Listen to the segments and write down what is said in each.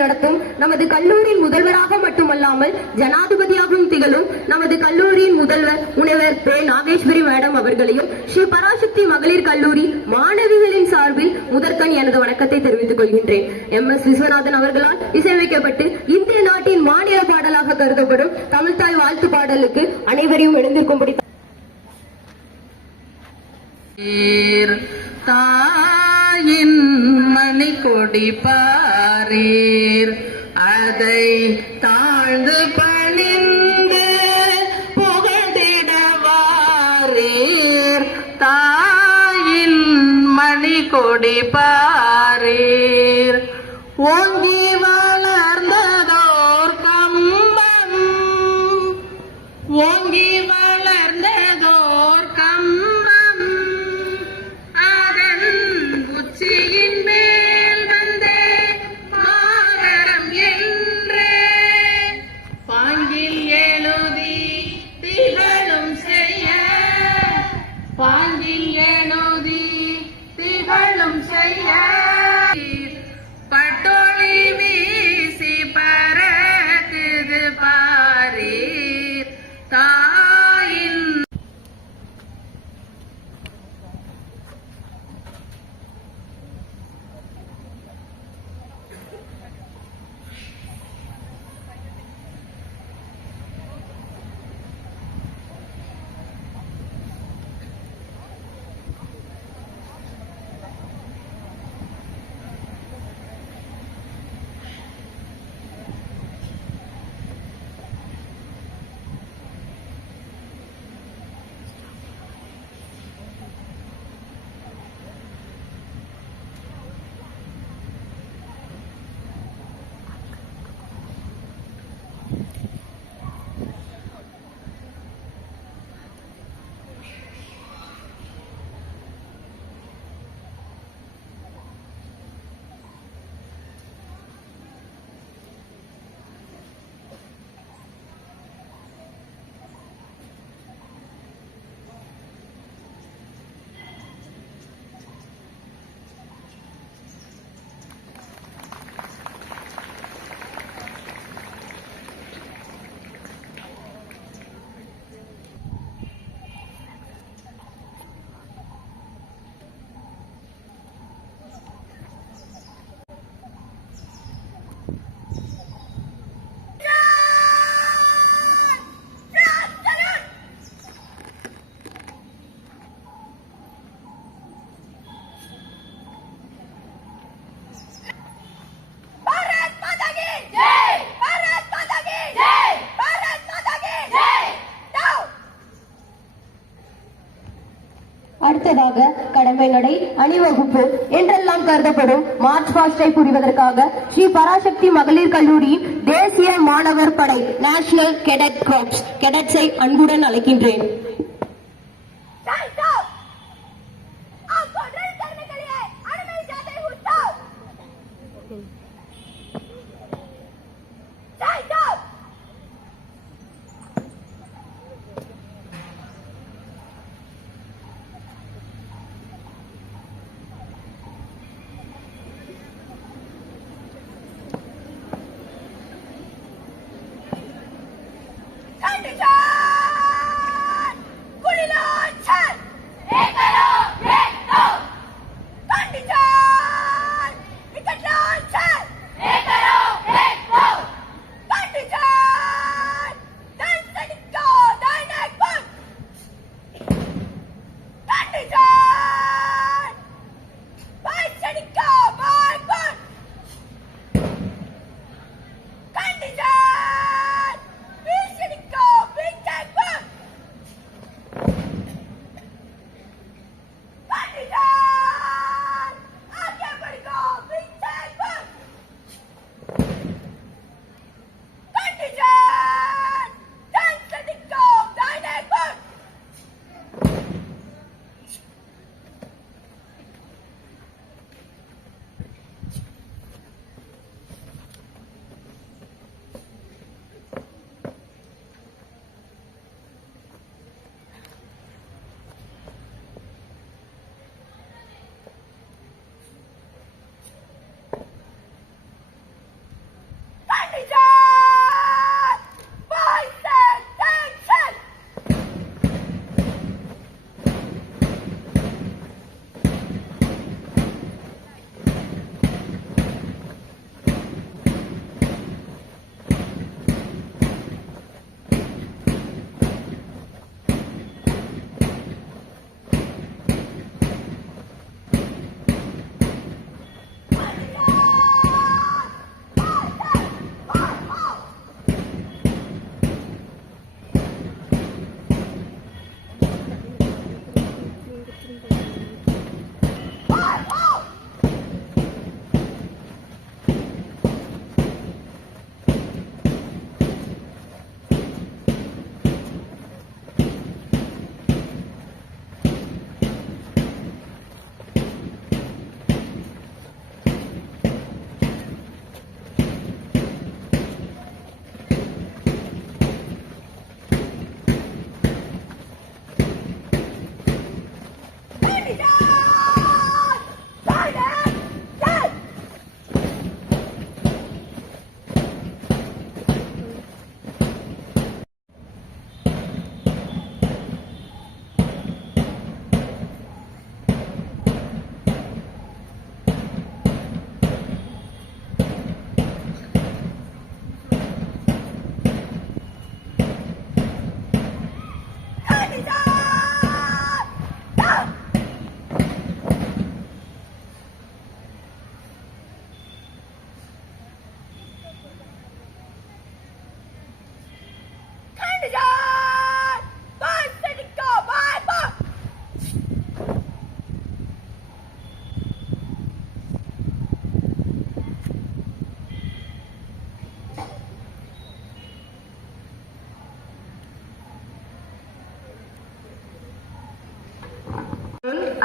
நடத்தும் நமது கல்லூரியின் முதல்வராக மட்டுமல்லாமல் ஜனாதிபதியாகவும் திகழும் நமது கல்லூரியின் முதல்வர் முனைவர் பே. நாகேஸ்வரி மேடம் அவர்களையும் ஸ்ரீ பராசக்தி மகளிர் கல்லூரி மாணவிகளின் சார்பில் முதற்கண் எனது வணக்கத்தை தெரிவித்துக் கொள்கின்றேன். MS விஸ்வநாதன் அவர்களால் இசையமைக்கப்பட்டு இந்திய நாட்டின் மாநில பாடலாக கருதப்படும் தமிழ்தாய் வாழ்த்து பாடலுக்கு அனைவரையும் எழுந்திருக்கும்படி தாயின் மணி கொடி பாரீர், அதை தாழ்ந்து பணிந்து புகழ்ந்திடவாரீர். தாயின் மணி கொடி பாரீர், ஓங்கி வளர்ந்ததோர் கம்பம், ஓங்கி வளர்ந்ததோர் கம்பம், உச்சியின் மேல் வந்தே மாகரம் என்றே பாங்கில் எழுதி திகழும் செய்ய, பாங்கில் எழுதி திகழும் செய்ய, பட்டொளி வீசி பறக்குது பாரீர். தாயின் அடுத்ததாக கடமை நடை, அணிவகுப்பு என்றெல்லாம் கருதப்படும் மார்ச் பாஸ்டை புரிவதற்காக ஸ்ரீ பராசக்தி மகளிர் கல்லூரியின் தேசிய மாணவர் படை நேஷனல் கேடட் கார்ப்ஸ் கேடட்ஸை அன்புடன் அழைக்கின்றேன்.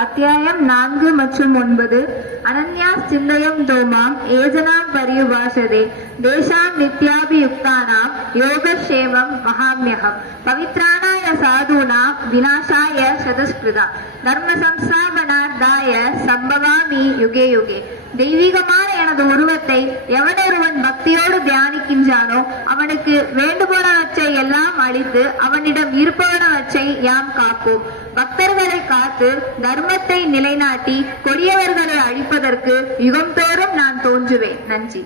அத்தியாயம் 4 மற்றும் 9 அனன்யாஸ் சிந்தயம் தோமாம் ஏஜனாம் பரியுபாஷதே தேசாம் நித்யாபியுக்தானாம் யோகக்ஷேமம் மகாம்யகம் பவித்ராணாய சாதுனாம் விநாசாய சதஸ்கிருதா தர்ம சம்ஸ்தாபனார்த்தாய சம்பவாமி யுகே யுகே. தெய்வீகமான எனது உருவத்தை எவனொருவன் பக்தியோடு தியானிக்கின்றானோ அவனுக்கு வேண்டுபோனவற்றை எல்லாம் அளித்து அவனிடம் இருப்பவனவற்றை யாம் காப்போம். பக்தர்களை காத்து தர்மத்தை நிலைநாட்டி கொடியவர்களை அழிப்பதற்கு யுகம் தோறும் நான் தோன்றுவேன். நன்றி.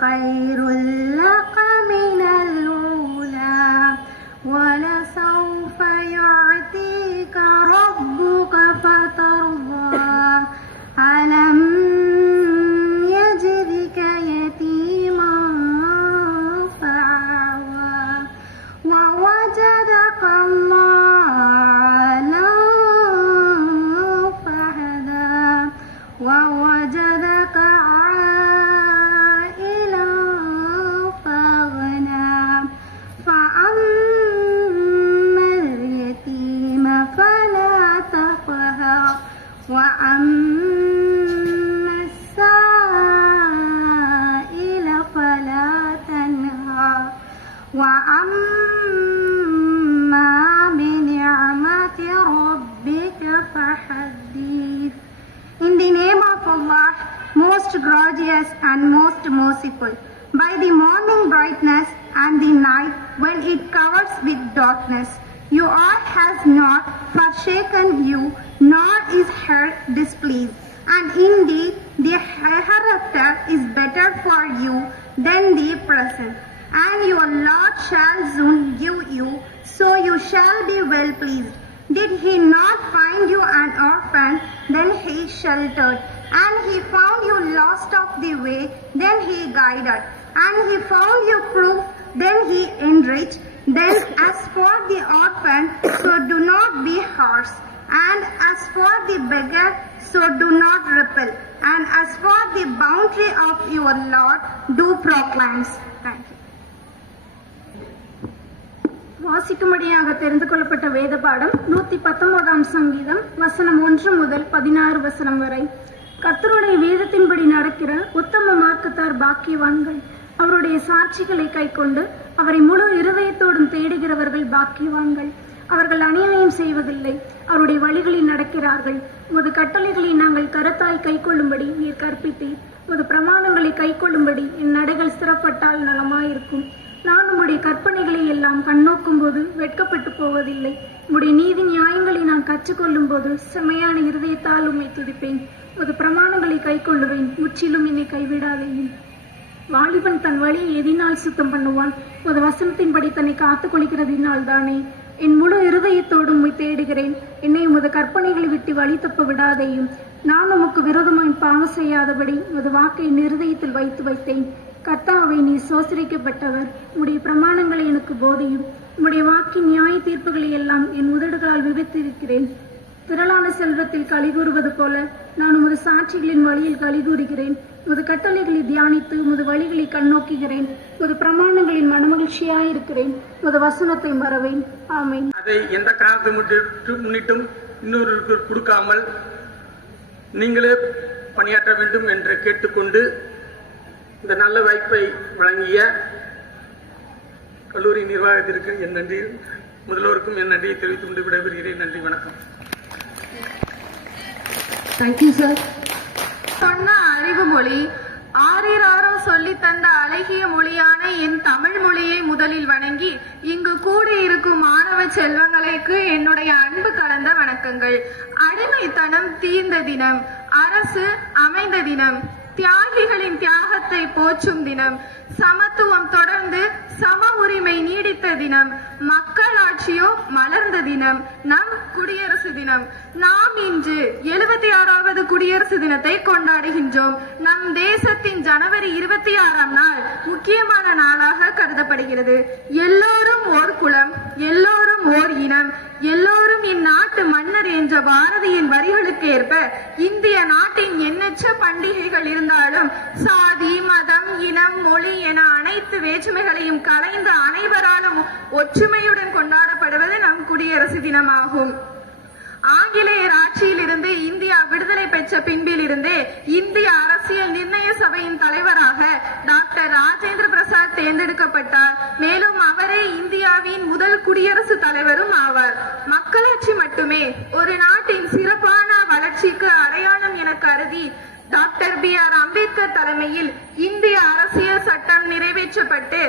خير لك من الأولى ولسوف يعطيك ربك فترضى ألم يجدك يتيما فآوى ووجدك ضالا فهدى ووجدك وأما السائل فلا تنهر وأما بنعمة ربك فحدث. In the name of Allah, most gracious and most merciful, by the morning brightness and the night when it covers with darkness, your eye has not forsaken you, nor is her displeased. And indeed, the hereafter is better for you than the present. And your Lord shall soon give you, so you shall be well pleased. Did he not find you an orphan? Then he sheltered. And he found you lost of the way, then he guided. And he found you proof, then he enriched. Then as for the orphan, so do not be harsh. And as for the beggar, so do not repel. And as for the boundary of your Lord, do proclaim. Thank you. வாசிக்கும்படியாக தெரிந்து கொள்ளப்பட்ட வேத பாடம் 119ஆம் சங்கீதம் வசனம் 1 முதல் 16 வசனம் வரை. கர்த்தருடைய வேதத்தின்படி நடக்கிற உத்தம மார்க்கத்தார் பாக்கியவான்கள். அவருடைய சாட்சிகளை கைக்கொண்டு அவரை முழு இருதயத்தோடும் தேடுகிறவர்கள் பாக்கியவான்கள். அவர்கள் அநியாயம் செய்வதில்லை, அவருடைய வழிகளில் நடக்கிறார்கள். உமது கட்டளைகளை நாங்கள் கருத்தாய் கைக்கொள்ளும்படி நீர் கற்பித்தீர். உமது பிரமாணங்களை கைக்கொள்ளும்படி என் நடைகள் ஸ்திரப்பட்டால் நலமாயிருக்கும். நான் உம்முடைய கற்பனைகளை எல்லாம் கண்ணோக்கும் போது வெட்கப்பட்டு போவதில்லை. உம்முடைய நீதி நியாயங்களை நான் கற்றுக்கொள்ளும் போது செம்மையான இருதயத்தால் உம்மை துதிப்பேன். உமது பிரமாணங்களை கைக்கொள்ளுவேன், முற்றிலும் என்னை கைவிடாதேயும். வாலிபன் தன் வழியை எதினால் சுத்தம் பண்ணுவான்? உமது வசனத்தின்படி தன்னை காத்துக் கொள்கிறதினால் தானே. என் முழு இருதயத்தோடு உம்மை தேடுகிறேன். என்னை உமது கற்பனைகளை விட்டு வழி தப்ப விடாதேயும். நான் உமக்கு விரோதமாய் பாவம் செய்யாதபடி உமது வாக்கை என் இருதயத்தில் வைத்தேன். கர்த்தாவே, நீர் சோசரிக்கப்பட்டவர். உம்முடைய பிரமாணங்களை எனக்கு போதியும். உம்முடைய வாக்கின் நியாய தீர்ப்புகளை எல்லாம் என் உதடுகளால் விவரித்திருக்கிறேன். திரளான செல்வத்தில் கலிகூறுவது போல நான் உமது சாட்சிகளின் வழியில் கலிகூறுகிறேன். உமது கட்டளைகளை தியானித்து உமது வழிகளை கண்ணோக்குகிறேன். உமது பிரமாணங்களின் மனமகிழ்ச்சியாயிருக்கிறேன். உமது வசனத்தை மறவேன். ஆமென். அதை எந்த காரணத்தை முன்னிட்டும் இன்னொருக்கு கொடுக்காமல் நீங்களே பணியாற்ற வேண்டும் என்று கேட்டுக்கொண்டு இந்த நல்ல வாய்ப்பை வழங்கிய கல்லூரி நிர்வாகத்திற்கு என் நன்றி, முதல்வருக்கும் என் நன்றியை தெரிவித்துக் கொண்டு விடைபெறுகிறேன். நன்றி, வணக்கம். Thank you sir. சொன்ன அறிவு மொழி ஆரிராரோ சொல்லி தந்த அழகிய மொழியான என் தமிழ் மொழியை முதலில் வணங்கி இங்கு கூடியிருக்கும் மாணவ செல்வங்களுக்கு என்னுடைய அன்பு கலந்த வணக்கங்கள். அடிமைத்தனம் தீர்ந்த தினம், அரசு அமைந்த தினம், தியாகிகளின் தியாகத்தை போற்றும் தினம், சமத்துவம் தொடர்ந்து சம உரிமை நீடித்த தினம், மக்களாட்சியோ மலர்ந்த தினம், நம் குடியரசு தினம். நாம் இன்று 76வது குடியரசு தினத்தை கொண்டாடுகின்றோம். நம் தேசத்தின் ஜனவரி 26ஆம் நாள் முக்கியமான நாளாக கருதப்படுகிறது. எல்லோரும் ஓர் குலம், எல்லோரும் ஓர் இனம், எல்லோரும் இந்நாட்டு மன்னர் என்ற பாரதியின் வரிகளுக்கு ஏற்ப இந்திய நாட்டின் எண்ணற்ற பண்டிகைகள் இருந்தாலும் சாதி, மதம், இனம், மொழி என அனைத்து வேற்றுமைகளையும் கலைந்த அனைவராலும் ஒற்றுமையுடன் கொண்டாடப்படுவது நம் குடியரசு தினமாகும். ஆங்கிலேயர் ஆட்சியில் இருந்து இந்தியா விடுதலை பெற்ற பின்பிலிருந்தே இந்திய அரசியல் நிர்ணய சபையின் தலைவராக டாக்டர் ராஜேந்திர பிரசாத் தேர்ந்தெடுக்கப்பட்டார். மேலும் அவரே இந்தியாவின் முதல் குடியரசு தலைவரும் ஆவார். மக்களாட்சி மட்டுமே ஒரு நாட்டின் சிறப்பான வளர்ச்சிக்கு அடையாளம் என கருதி டாக்டர் B.R. அம்பேத்கர் தலைமையில் இந்திய அரசியல் சட்டம் நிறைவேற்றப்பட்டு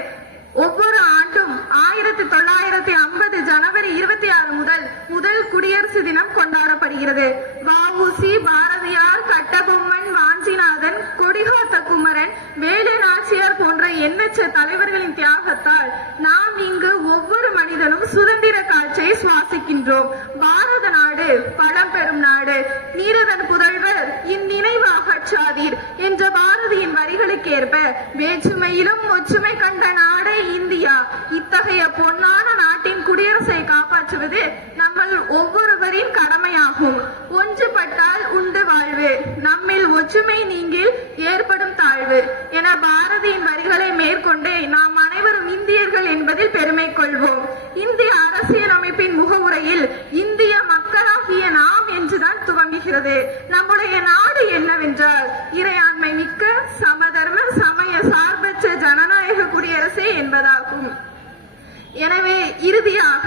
ஒவ்வொரு ஆண்டும் 1950 ஜனவரி 26 முதல் குடியரசு தினம் கொண்டாடப்படுகிறது. வ.உ.சி., பாரதியார், கட்டபொம்மன், வாஞ்சிநாதன், கொடிகாத்த குமரன், வேலு நாச்சியார் போன்ற எண்ணற்ற தலைவர்களின் தியாகத்தால் நாம் இங்கு ஒவ்வொரு மனிதனும் சுதந்திர காற்றை சுவாசிக்கின்றோம். பாரத நாடு பழம்பெரும் நாடு, நீரதன் புதல்வர் இந்நினைவு அகற்றாதீர் என்ற பாரதியின் வரிகளுக்கு ஏற்ப வேற்றுமையிலும் ஒற்றுமை கண்ட நாடு இந்தியா. இத்தகைய பொன்னான நாட்டின் குடியரசை காப்பாற்றுவது நம்மள் ஒவ்வொருவரின் கடமையாகும். ஒன்றுபட்டால் உண்டு வாழ்வு, நம்மில் ஒற்றுமை நீங்கில் ஏற்படும் தாழ்வு என பாரதியின் வரிகளை மேற்கொண்டே நாம் அனைவரும் இந்தியர்கள் என்பதில் பெருமை கொள்வோம். இந்திய அரசியல் அமைப்பின் முகவுரையில் இந்திய மக்களாகிய நாம் என்றுதான் துவங்குகிறது. நம்முடைய நாடு என்னவென்றால் இறையாண்மை மிக்க சமதர்ம சமய சார்பற்ற ஜனநாயக குடியரசே என்பதாகும். எனவே இறுதியாக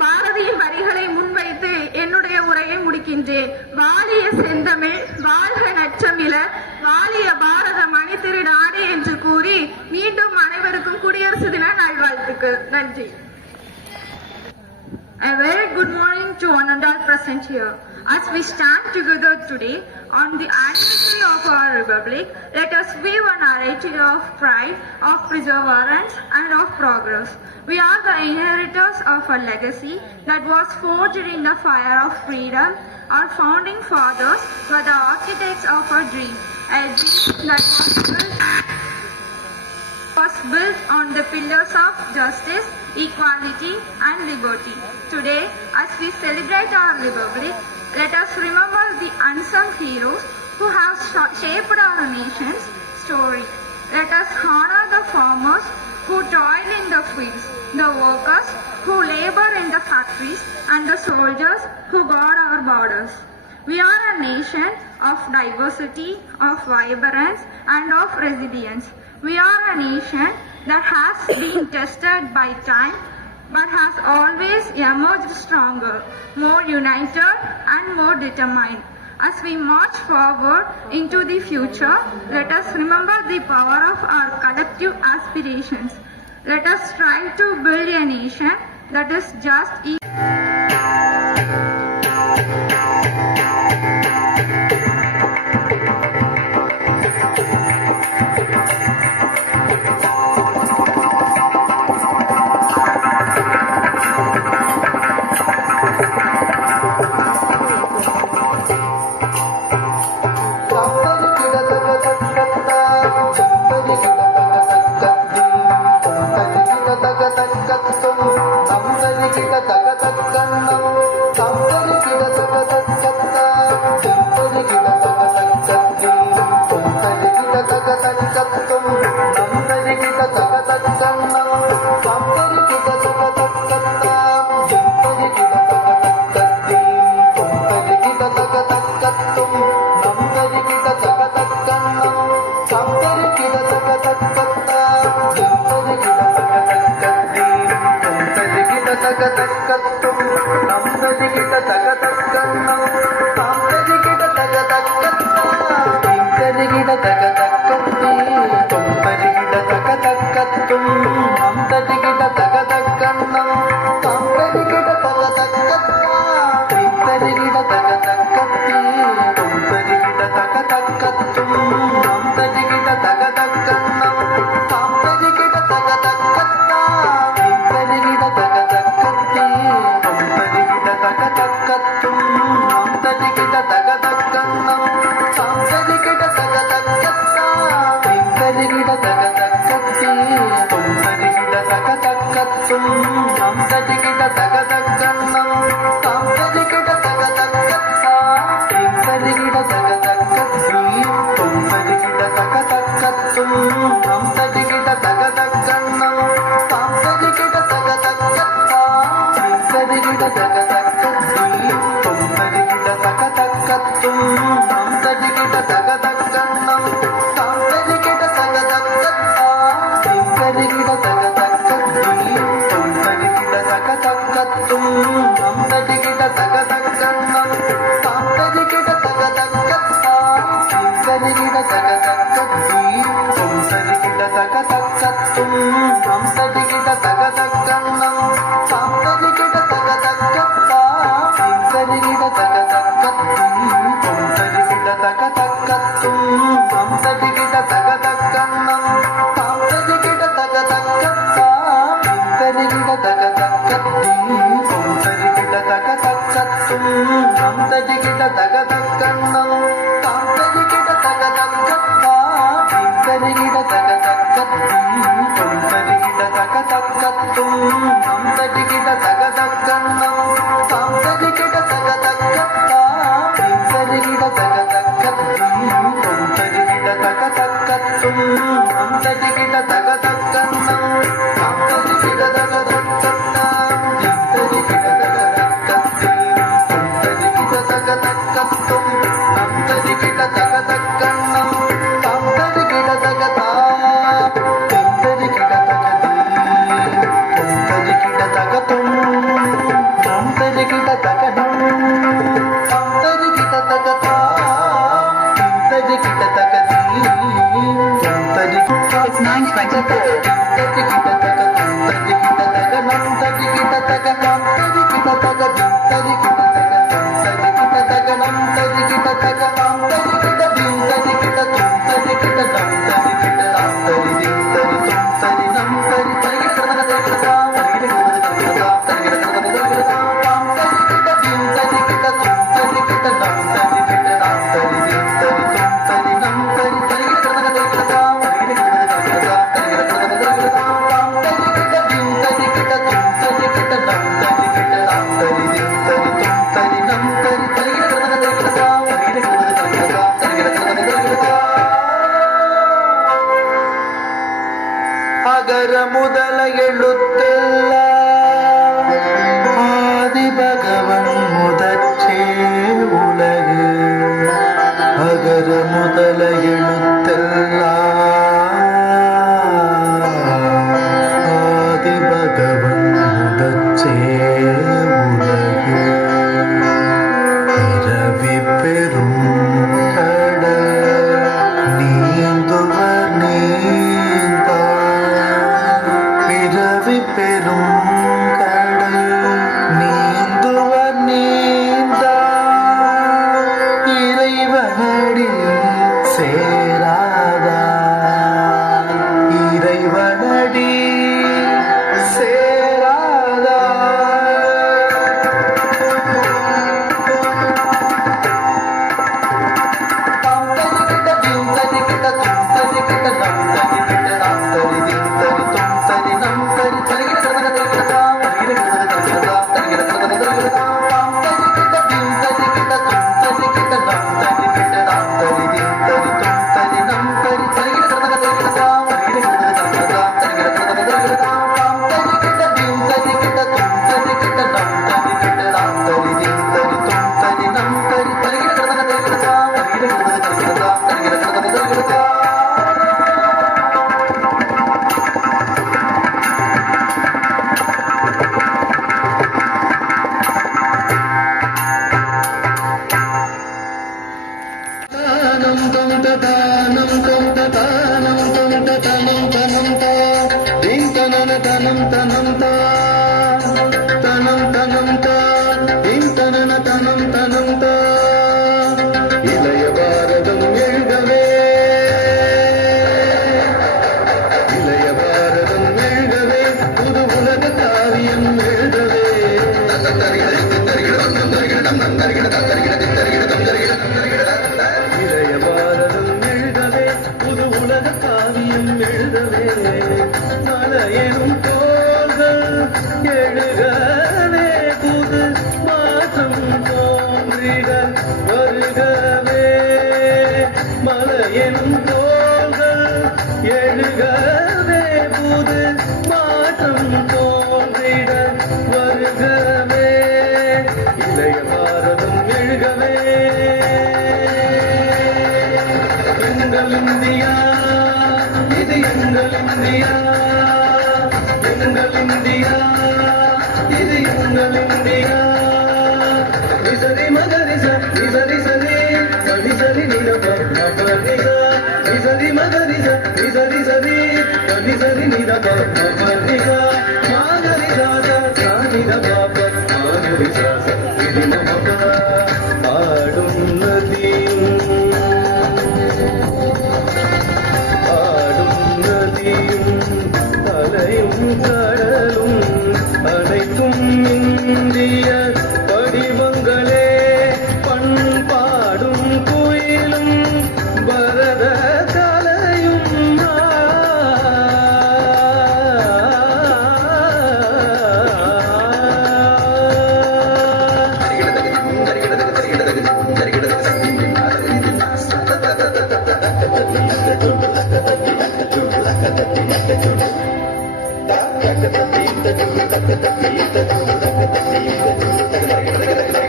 பாரதியின் வரிகளை முன்வைத்து என்னுடைய உரையை முடிக்கின்றேன். வாழிய செந்தமிழ், வாழ்க நற்றமிழர், வாழிய பாரத மணித்திரு நாடு என்று கூறி மீண்டும் அனைவருக்கும் குடியரசு தின நல்வாழ்த்துக்கள். நன்றி. A very good morning to one and all present here. As we stand together today on the anniversary of our republic, let us weave a narrative of pride, of perseverance and of progress. We are the inheritors of a legacy that was forged in the fire of freedom. Our founding fathers were the architects of our dream, a dream that was built on the pillars of justice, equality, and liberty. Today, as we celebrate our republic, let us remember the unsung heroes who have shaped our nation's story. Let us honor the farmers who toil in the fields, the workers who labor in the factories, and the soldiers who guard our borders. We are a nation of diversity, of vibrance, and of resilience. We are a nation that has been tested by time but has always emerged stronger, more united, and more determined. As we march forward into the future, let us remember the power of our collective aspirations. Let us strive to build a nation that is just, Thank you. அகர முதல எழுத்தெல்லாம் ஆதி பகவன் முதற்றே உலகு. அகர முதல எழுத்தெல்லாம் ஆதி பகவன் முதற்றே உலகு. பிறவி பெரும் கடல் நீந்துவர் நீந்தார். பிறவி பெரும் கடல் நீந்துவர் நீந்தார். இறைவனடி சேராதா. இறைவனடி சேராதா. இளைய பாரதம் எழுகவே. இளைய பாரதம் எழுகவே. புது உலக காவியம் எழுதவே. இளைய பாரதம் எழுதவே. புது உலக காவியம் எழுதவே. மலையெனும் தோள்கள் எழுகவே. புது மாற்றம் தோன்றிட வருகவே. மலையெனும் தோள்கள் எழுகவே. புது மாற்றம் தோன்றிட வருகவே. இளைய பாரதம் எழுகவே. எங்கள் இந்தியா இது எங்கள் இந்தியா. எங்கள் இந்தியா இது எங்கள் இந்தியா. நிசரி மகரிச நிசரி சரி கனிசரி நிரப மகரிசா. நிசரி மகரிச நிசரி சரி கனிசரி நிரப மகரிசா. மாகரிசாத சானித பாப மாகரிசாச இது நமக. ஆடும் நதியும் ஆடும் நதியும் அலையும் கடலும் அனைத்தும் இந்திய படிவங்களே. பண்பாடும் குயிலும் பரத கலையும்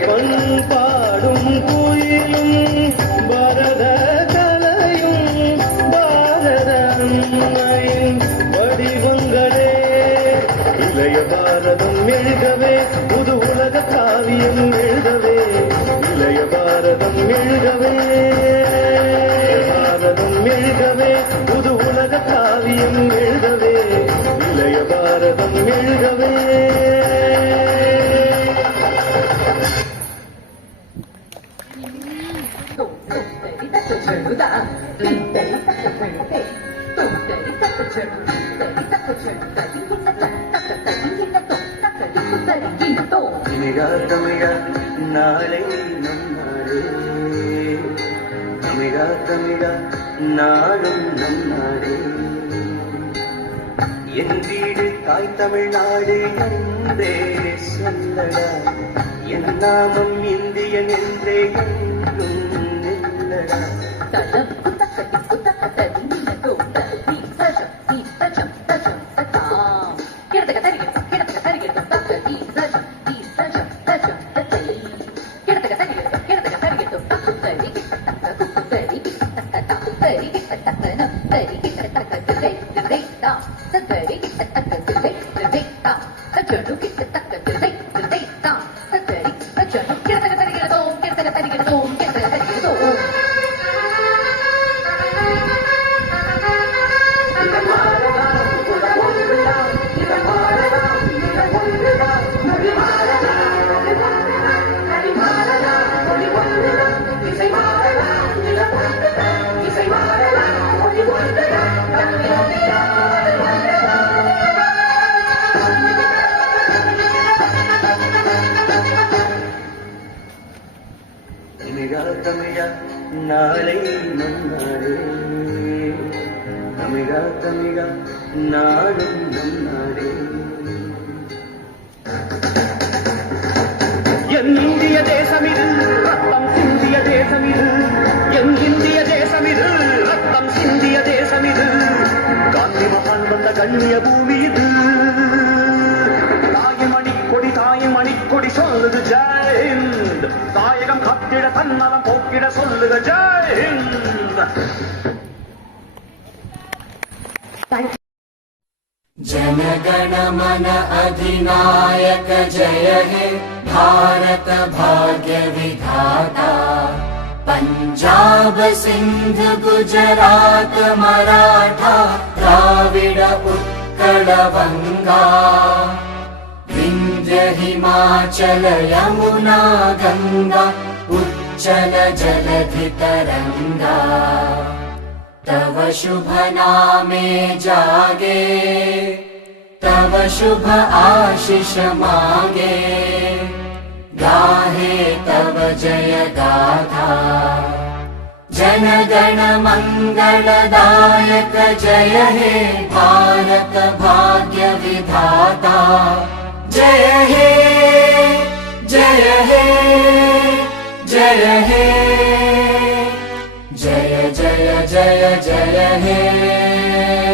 பண்பாடும் குயிலும் பரத கலையும் பாரத அன்னையின் வடிவங்களே. இளைய பாரதம் எழுகவே. புது உலக காவியம் எழுதவே. இளைய பாரதம் எழுகவே. பாரதம் எழுகவே. புது உலக காவியம் எழுதவே. இளைய பாரதம் எழுதவே. தமிழா தமிழா நாளை நம் நாடே. தமிழா தமிழா நாடும் நம் நாடே. என் வீடு தாய் தமிழ்நாடு என்றே சொல்லடா. என் நாமம் இந்தியன் என்றே என்றும் நில்லடா. தலம் குத்தகதி குத்தகதி நிலதோட தீ தஜம் தீ தஜம் தஜம் தமிழா தமிழா நாளை நன்னாடே தமிழா தமிழா நாடும் நன்னாடே என் இந்திய தேசம் இது ரத்தம் சிந்திய தேசம் இது என் இந்திய தேசம் இது ரத்தம் சிந்திய தேசம் இது காந்தி மகான் வந்த கண்ணிய பூமி இது தாயும் மணிக்கொடி சொல்லுது ஜெய் ஹிந்த் தாயகம் கத்திட தன்னலம் போக்கிட சொல்லுக ஜெய் ஹிந்த் जनगण मन अधिनायक जय हे भारत भाग्य विधाता पंजाब सिंध गुजरात मराठा द्राविड उत्कल बंगा विंध्य हिमाचल यमुना गंगा उच्चल जलधि तरंगा तव शुभ नामे जागे तव शुभ आशीष मांगे गाहे तव जय गाथा जन गण मंगलदायक जय हे भारत भाग्य विधाता जय हे जय हे जय हे जय जय जय जय हे